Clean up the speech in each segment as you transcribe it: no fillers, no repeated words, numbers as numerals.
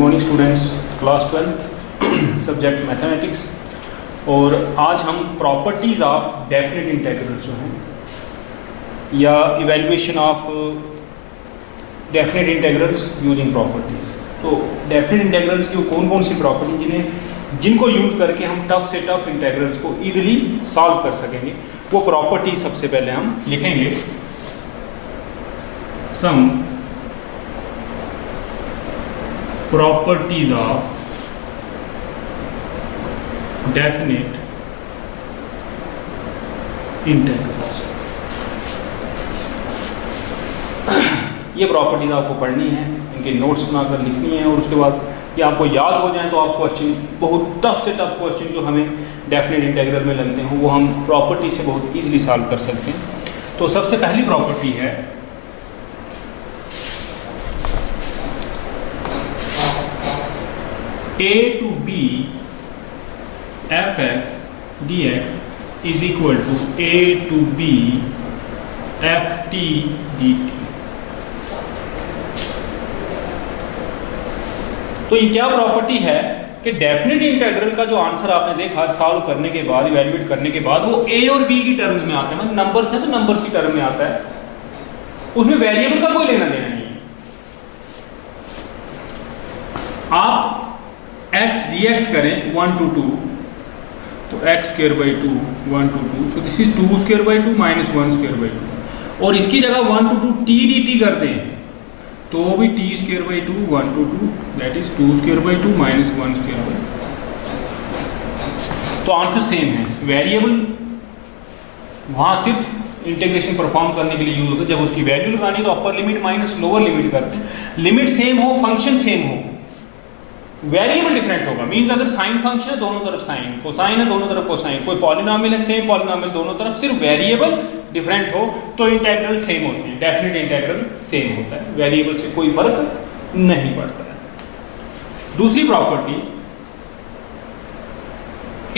Morning students, class 12 subject mathematics. और आज हम प्रॉपर्टीज़ ऑफ डेफिनेट इंटीग्रल्स जो हैं या evaluation of definite integrals using properties. तो डेफिनेट इंटीग्रल्स की कौन कौन सी प्रॉपर्टी जिनको यूज़ करके हम टफ से टफ इंटीग्रल्स को ईजिली सॉल्व कर सकेंगे, वो प्रॉपर्टी सबसे पहले हम लिखेंगे। Some properties of definite integrals. ये प्रॉपर्टीज आपको पढ़नी है, इनके नोट्स बनाकर लिखनी है, और उसके बाद ये आपको याद हो जाए तो आप क्वेश्चन, बहुत टफ से टफ क्वेश्चन जो हमें डेफिनेट इंटीग्रल में लगते हैं, वो हम प्रॉपर्टी से बहुत इजीली सॉल्व कर सकते हैं। तो सबसे पहली प्रॉपर्टी है a to b f(x) dx is equal to a to b ft dt। तो ये क्या प्रॉपर्टी है कि डेफिनेट इंटीग्रल का जो आंसर आपने देखा सॉल्व करने के बाद, इवैल्यूएट करने के बाद, वो a और b की टर्म्स में आता है, मतलब नंबर्स है तो नंबर्स की टर्म में आता है, उसमें वेरिएबल का कोई लेना देना नहीं है। आप x dx करें 1 to 2, तो x square by 2 1 to 2, so this is 2 square by 2 minus 1 square by 2, और इसकी जगह 1 to 2 t dt कर दें तो भी t square by 2 1 to 2, that is 2 square by 2 minus 1 square by 2। तो आंसर सेम है। वेरिएबल वहाँ सिर्फ इंटीग्रेशन परफॉर्म करने के लिए यूज होता है, जब उसकी वैल्यू लगानी तो upper limit minus lower limit करते हैं। लिमिट सेम हो, फंक्शन सेम हो, वेरिएबल डिफरेंट होगा। मींस अगर साइन फंक्शन है दोनों तरफ साइन, कोसाइन है दोनों तरफ कोसाइन, कोई पॉलिनोमियल है सेम पॉलिनोमियल दोनों तरफ, सिर्फ वेरिएबल डिफरेंट हो तो इंटीग्रल सेम होते हैं। डेफिनेट इंटीग्रल सेम होता है, वेरिएबल से कोई फर्क नहीं पड़ता है। दूसरी property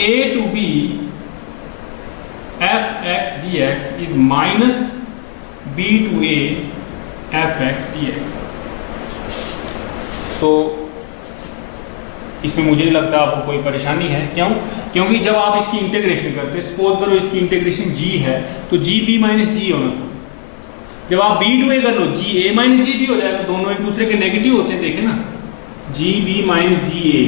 a to b f(x) dx is minus b to a f(x) dx। तो इसमें मुझे नहीं लगता आपको कोई परेशानी है। क्यों? क्योंकि जब आप इसकी इंटीग्रेशन करते हैं, सपोज करो इसकी इंटीग्रेशन g है तो जी बी माइनस जी होना था। जब आप b टू a कर लो जी ए माइनस जी बी हो जाएगा, दोनों एक दूसरे के नेगेटिव होते हैं, देखे ना, जी बी माइनस जी ए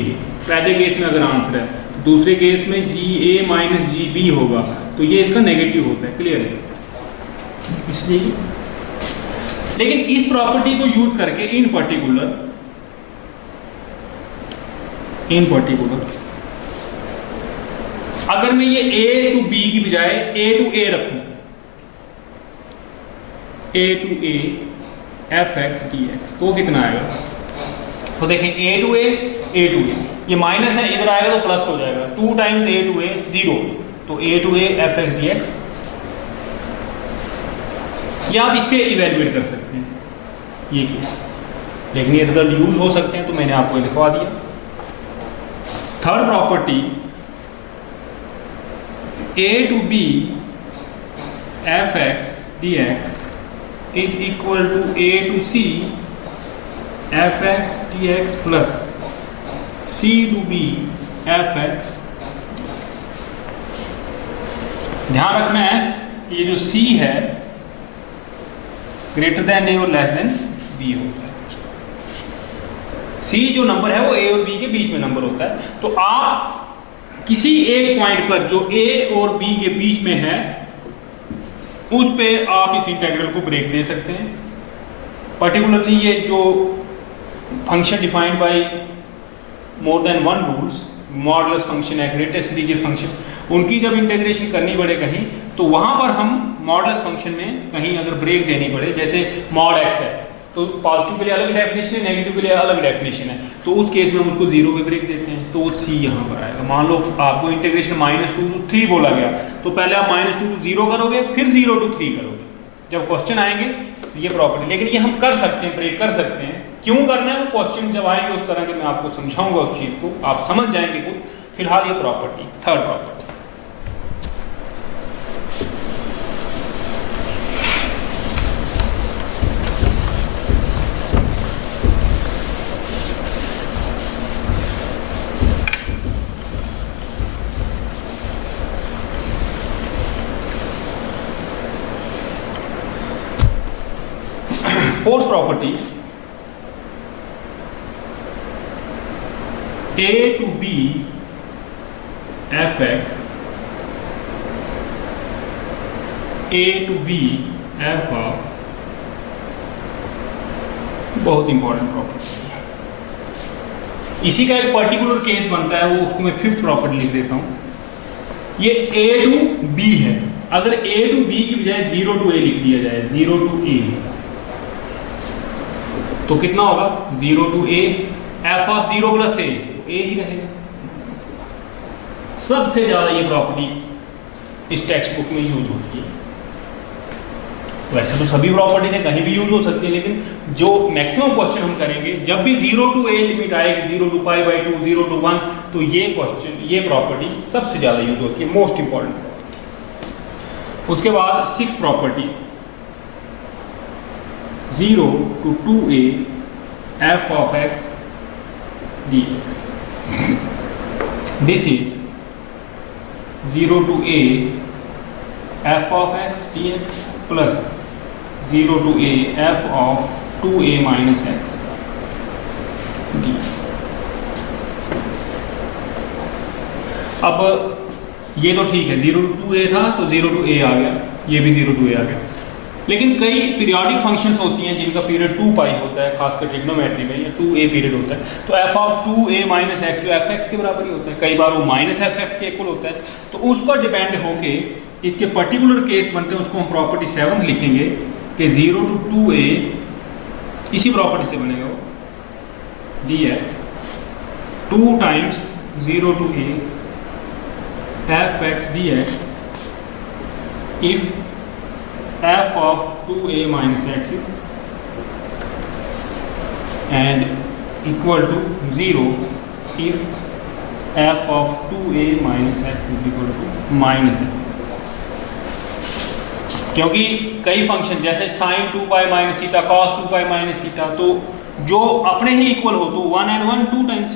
पहले केस में अगर आंसर है, तो दूसरे केस में जी ए माइनस जी बी होगा, तो ये इसका नेगेटिव होता है। क्लियर है? इसलिए लेकिन इस प्रॉपर्टी को यूज करके इन पर्टिकुलर अगर मैं ये a टू b की बजाय a टू a रखूं, a to a f(x) dx, तो कितना आएगा? तो देखें a टू a, ये माइनस है, इधर आएगा तो प्लस हो जाएगा, 2 टाइम्स a टू a 0, तो a to a f(x) dx। ये आप इससे इवैल्यूएट कर सकते हैं ये केस, लेकिन ये रिजल्ट यूज हो सकते हैं तो मैंने आपको लिखवा दिया। Third property a to b f(x) dx is equal to a to c f(x) dx plus c to b f(x) dx। ध्यान रखना है कि ये जो c है ग्रेटर देन a और लेस देन b होता है। c जो नंबर है वो a और b के बीच में नंबर होता है। तो आप किसी एक पॉइंट पर जो a और b के बीच में है, उस पे आप इस इंटीग्रल को ब्रेक दे सकते हैं। पर्टिकुलरली ये जो function defined by more than one rules, modulus function है, ग्रेटेस्ट डिजिट फंक्शन, उनकी जब इंटीग्रेशन करनी पड़े कहीं, तो वहां पर हम मॉडुलस फंक्शन में कहीं अगर ब्रेक देनी पड़े, जैसे मॉड x है तो पॉजिटिव के लिए अलग डेफिनेशन है, नेगेटिव के लिए अलग डेफिनेशन है, तो उस केस में हम उसको 0 पे ब्रेक देते हैं, तो c यहाँ पर आएगा। मान लो आपको इंटीग्रेशन -2 to 3 बोला गया, तो पहले आप -2 to 0 करोगे, फिर 0 to 3 करोगे। जब क्वेश्चन आएंगे तो ये प्रॉपर्टी, लेकिन ये हम कर सकते हैं, ब्रेक कर सकते हैं। क्यों करना है वो क्वेश्चन जब आएंगे उस तरह के मैं आपको समझाऊंगा, उस चीज़ को आप समझ जाएंगे खुद। फिलहाल ये property, third property fourth property, a to b fx, a to b f of, बहुत इंपॉर्टेंट प्रॉपर्टी है। इसी का एक पर्टिकुलर केस बनता है, वो उसको मैं फिफ्थ प्रॉपर्टी लिख देता हूं। ये a to b है, अगर a to b की बजाय 0 to a लिख दिया जाए, 0 to a, तो कितना होगा 0 to a, f of 0 plus a, a ही रहेगा। सबसे ज्यादा ये प्रॉपर्टी इस टेक्स्ट बुक में यूज होती है। वैसे तो सभी प्रॉपर्टी से कहीं भी यूज हो सकती है, लेकिन जो मैक्सिमम क्वेश्चन हम करेंगे जब भी 0 to a लिमिट आएगी, 0 to पाई बाई 2, 0 to 1, तो ये क्वेश्चन, ये प्रॉपर्टी सबसे ज्यादा यूज होती है, मोस्ट इंपॉर्टेंट प्रॉपर्टी। उसके बाद sixth property, 0 to 2a f of x dx, this is 0 to a f of x dx plus 0 to a f of 2a minus x dx। अब ये तो ठीक है, 0 to 2a था तो 0 to a आ गया, ये भी 0 to a आ गया। लेकिन कई पीरियोडिक फंक्शंस होती हैं जिनका पीरियड 2 पाई होता है, खासकर ट्रिग्नोमेट्री में, या 2a पीरियड होता है, तो f of 2a minus x जो fx के बराबर ही होता है, कई बार वो माइनस fx के इक्वल होता है, तो उस पर डिपेंड होके इसके पर्टिकुलर केस बनते हैं, उसको हम प्रॉपर्टी 7 लिखेंगे कि 0 to 2a, इसी प्रॉपर्टी से बनेगा वो, dx 2 times 0 to a fx dx if f of 2a minus x is and equal to 0 if f of 2a minus x is equal to minus x। क्योंकि कई function जैसे sin 2 pi minus theta, cos 2 pi minus theta, तो जो अपने ही equal हो तो 1 and 1 2 times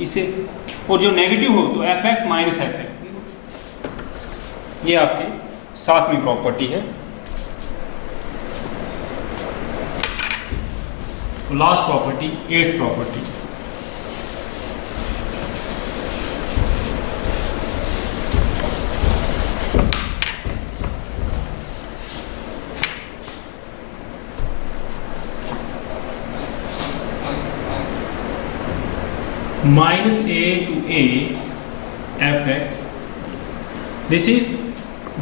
इसे, और जो नेगेटिव हो तो fx माइनस fx। ये आपकी 7वीं प्रॉपर्टी है। Last property 8th property, minus a to a fx, this is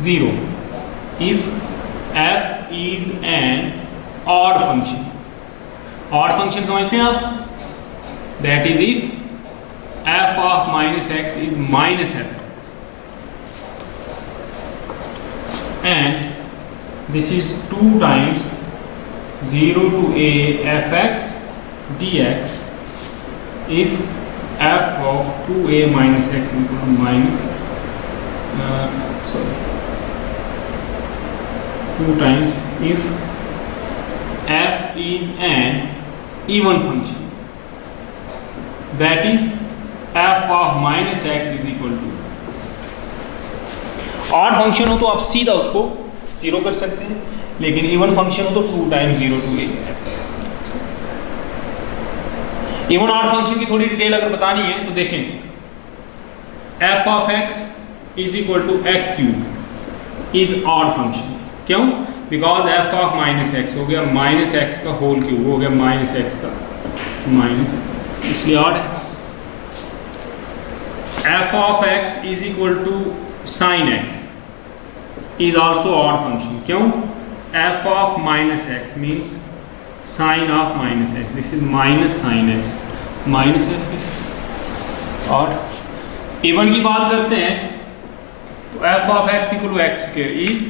0 if f is an odd function। odd function समझते हैं आप, that is if f of minus x is minus fx, and this is 2 times 0 to a fx dx if f of 2a minus x is equal to minus 2 times if f is an even function, that is f of minus x is equal to, odd function हो तो आप सीधा उसको 0 कर सकते हैं, लेकिन even function हो तो 2 times 0 to a fx। Even odd function की थोड़ी डिटेल अगर बतानी है तो देखें, f of x is equal to x cube is odd function. क्यों? Because f of minus x हो गया माइनस एक्स का होल क्यूब, हो गया माइनस एक्स का माइनस, इसलिए ऑड है। f of x is equal to sin x is also odd function। क्यों? f of minus x means sin of minus x, this is minus sin x minus fx। और even की बात करते हैं तो f of x equal to x square is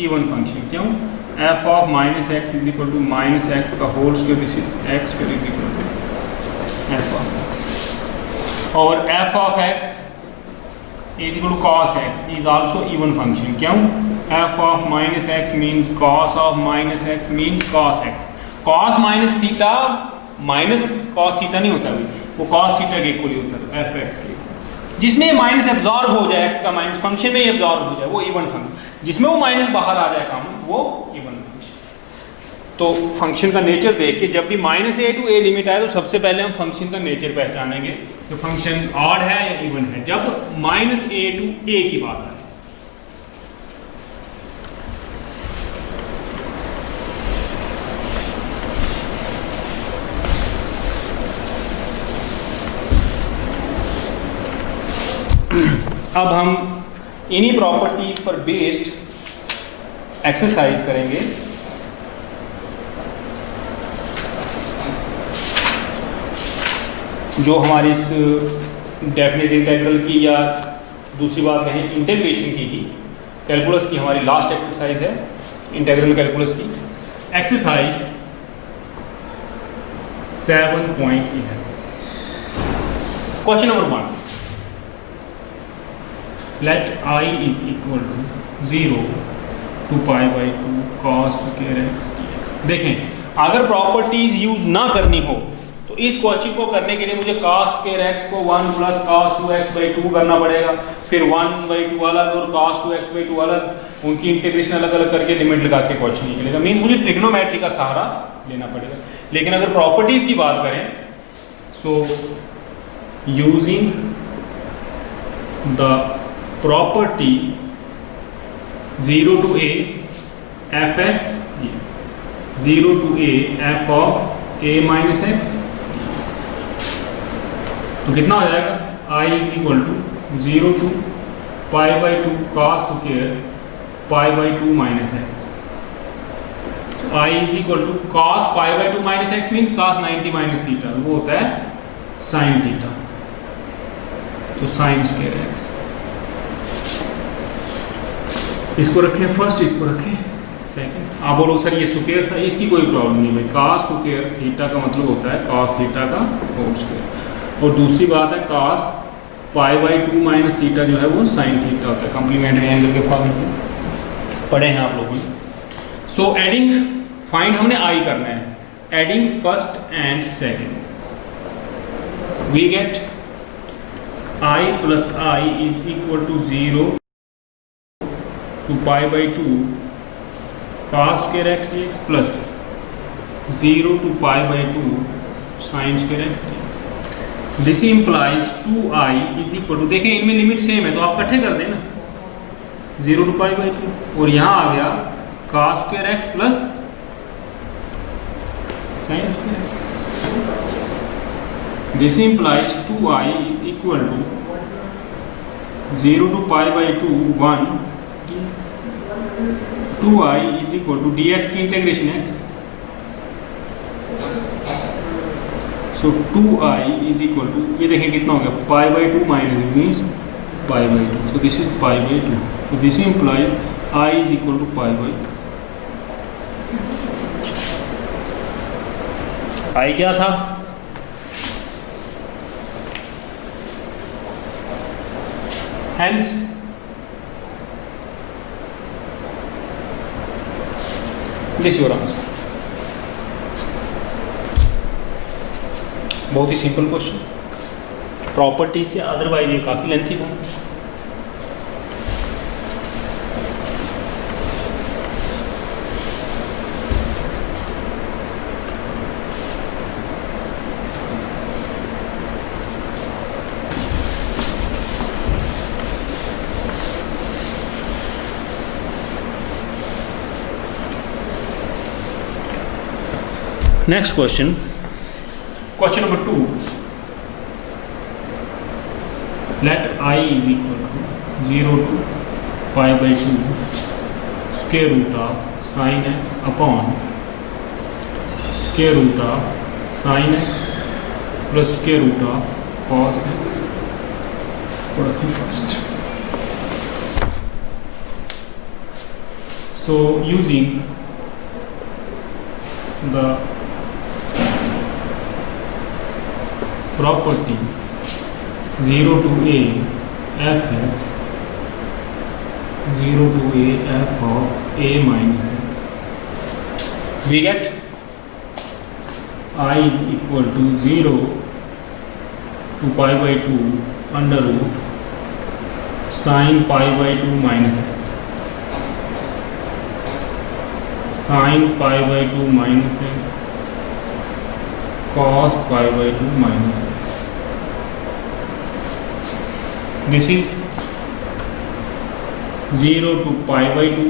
even function. क्यों? f of minus x is equal to minus x का whole square, this is x square is equal to f of x। और f of x is equal to cos x is also even function। क्यों? f of minus x means cos of minus x means cos x। cos minus theta minus cos theta नहीं होता अभी, वो cos theta के equal ही होता है f x के, जिसमें माइनस एब्जॉर्ब हो जाए, x का माइनस फंक्शन में एब्जॉर्ब हो जाए, वो इवन फंक्शन। जिसमें वो माइनस बाहर आ जाए कॉमन, वो इवन फंक्शन। तो फंक्शन का नेचर देख के जब भी -a टू a लिमिट आए तो सबसे पहले हम फंक्शन का नेचर पहचानेंगे कि फंक्शन ऑड है या इवन है। जब -a टू a की बात आए, अब हम इन्हीं प्रॉपर्टीज पर बेस्ड एक्सरसाइज करेंगे। जो हमारी इस डेफिनेट इंटीग्रल की या दूसरी बात कहें इंटीग्रेशन की ही कैलकुलस की हमारी लास्ट एक्सरसाइज है, इंटीग्रल कैलकुलस की exercise 7.11। Question number 1, let I is equal to 0 to pi by 2 cos square x dx। देखें, अगर प्रॉपर्टीज यूज ना करनी हो तो इस क्वेश्चन को करने के लिए मुझे cos स्क्वायर x को 1 प्लस cos 2x by 2 करना पड़ेगा, फिर 1/2 अलग और cos 2x by 2 अलग, उनकी इंटीग्रेशन अलग अलग करके लिमिट लगा के क्वेश्चन निकलेगा। मीन्स मुझे ट्रिग्नोमेट्री का सहारा लेना पड़ेगा। लेकिन अगर प्रॉपर्टीज की बात करें, so using the property 0 to a fx 0 to a f of a minus x, तो कितना हो जाएगा? I is equal to 0 to pi by 2 cos square pi by 2 minus x। So I is equal to cos pi by 2 minus x means cos 90 minus theta, वो होता है sin theta, तो sin square x। इसको रखें first, इसको रखें second. आप बोलो सर ये स्क्वायर था, इसकी कोई प्रॉब्लम नहीं भाई। cos स्क्वायर थीटा का मतलब होता है cos थीटा का होल स्क्वायर, और दूसरी बात है cos pi by 2 minus theta जो है वो sin थीटा होता है। कॉम्प्लीमेंट्री एंगल के फॉर्मूले पढ़े हैं आप लोगों ने। सो एडिंग फाइंड हमने I करना है, adding first and second we get I plus I is equal to 0 to pi by 2 cos square x dx plus 0 to pi by 2 sin square x dx। This implies 2i is equal to, देखें इनमें limit same है तो आप इकट्ठे कर देना, 0 to pi by 2 और यहाँ आ गया cos square x plus sin square x। This implies 2i is equal to 0 to pi by 2 1 dx, 2i is equal to dx की integration x, so 2i is equal to, ये देखें कितना हो गया pi by 2 minus means pi by 2, so this is pi by 2, so this implies I is equal to pi by 2। I क्या था? Hence this your answer. बहुत ही simple question, property से, otherwise ये काफ़ी लेंथी था। Next question, question number 2. Let I is equal to 0 to pi by 2 square root of sin x upon square root of sin x plus square root of cos x। First, so using the property 0 to a fx 0 to a f of a minus x, we get I is equal to 0 to pi by 2 under root sin pi by 2 minus x, sine pi by 2 minus x cos pi by 2 minus x. This is 0 to pi by 2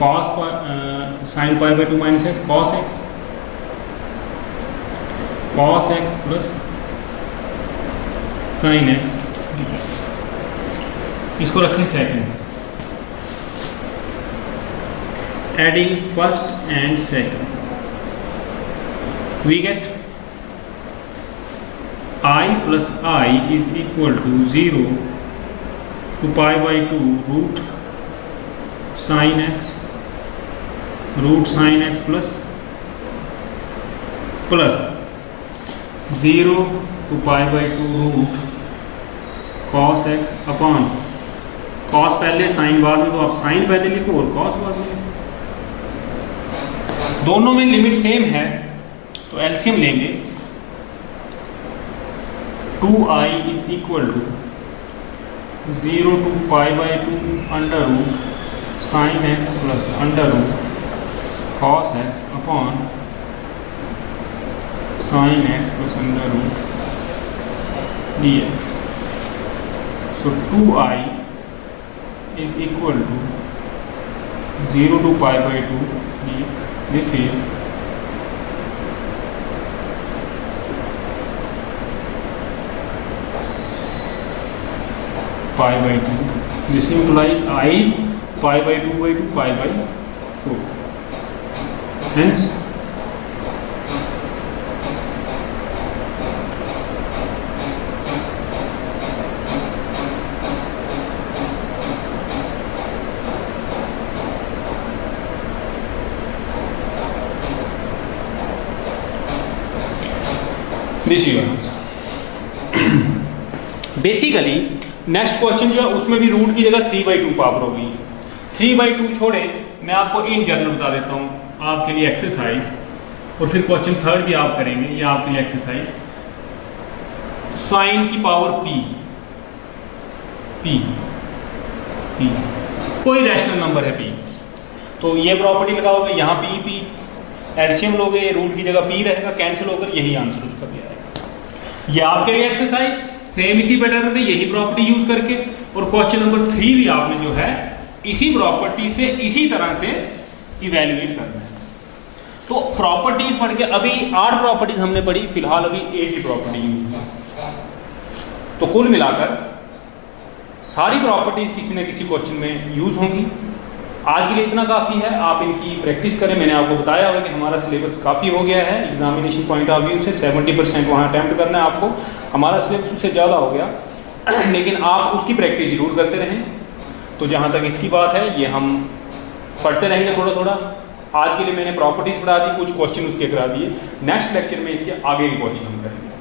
cos sin pi by 2 minus x cos x plus sin x dx। इसको रखें second, adding first and second we get I plus I is equal to 0 to pi by 2 root sine x plus 0 to pi by 2 root cos x upon cos पहले sign बाद में, तो आप sign पहले लिखो और कॉस बाद में लिखो। दोनों में लिमिट सेम है तो एलसीएम लेंगे। 2i is equal to 0 to pi by 2 under root sine x plus under root cos x upon sine x plus under root d x. So 2i is equal to 0 to pi by 2 dx। This is pi by 2। This implies I is pi by 2 by 2 pi by 4। Hence this your answer. Basically next question जो है उसमें भी root की जगह 3/2 power होगी। 3/2 छोड़े, मैं आपको इन जनरल बता देता हूँ आपके लिए एक्सरसाइज, और फिर क्वेश्चन थर्ड भी आप करेंगे, ये आपके लिए एक्सरसाइज। साइन की पावर p कोई रैशनल नंबर है p, तो ये प्रॉपर्टी लगाओगे, यहाँ p एलसीएम लोगे, रूट की जगह p रहेगा, कैंसिल होकर यही आंसर उसका भी आएगा। ये आपके लिए एक्सरसाइज सेम इसी पैटर्न में यही प्रॉपर्टी यूज करके, और क्वेश्चन नंबर 3 भी आपने जो है इसी प्रॉपर्टी से इसी तरह से इवेल्युएट करना है। तो प्रॉपर्टीज पढ़ के अभी 8 प्रॉपर्टीज हमने पढ़ी, फिलहाल अभी 1 ही प्रॉपर्टी यूज है। तो कुल मिलाकर सारी प्रॉपर्टीज किसी न किसी क्वेश्चन में यूज होंगी। आज के लिए इतना काफ़ी है, आप इनकी प्रैक्टिस करें। मैंने आपको बताया हुआ कि हमारा सिलेबस काफ़ी हो गया है एग्जामिनेशन पॉइंट ऑफ व्यू से, 70% वहाँ अटैम्प्ट करना है आपको। हमारा सिलेबस उससे ज़्यादा हो गया लेकिन आप उसकी प्रैक्टिस जरूर करते रहें। तो जहाँ तक इसकी बात है, ये हम पढ़ते रहेंगे थोड़ा थोड़ा। आज के लिए मैंने प्रॉपर्टीज़ पढ़ा दी, कुछ क्वेश्चन उसके करा दिए। नेक्स्ट लेक्चर में इसके आगे के क्वेश्चन हम करेंगे।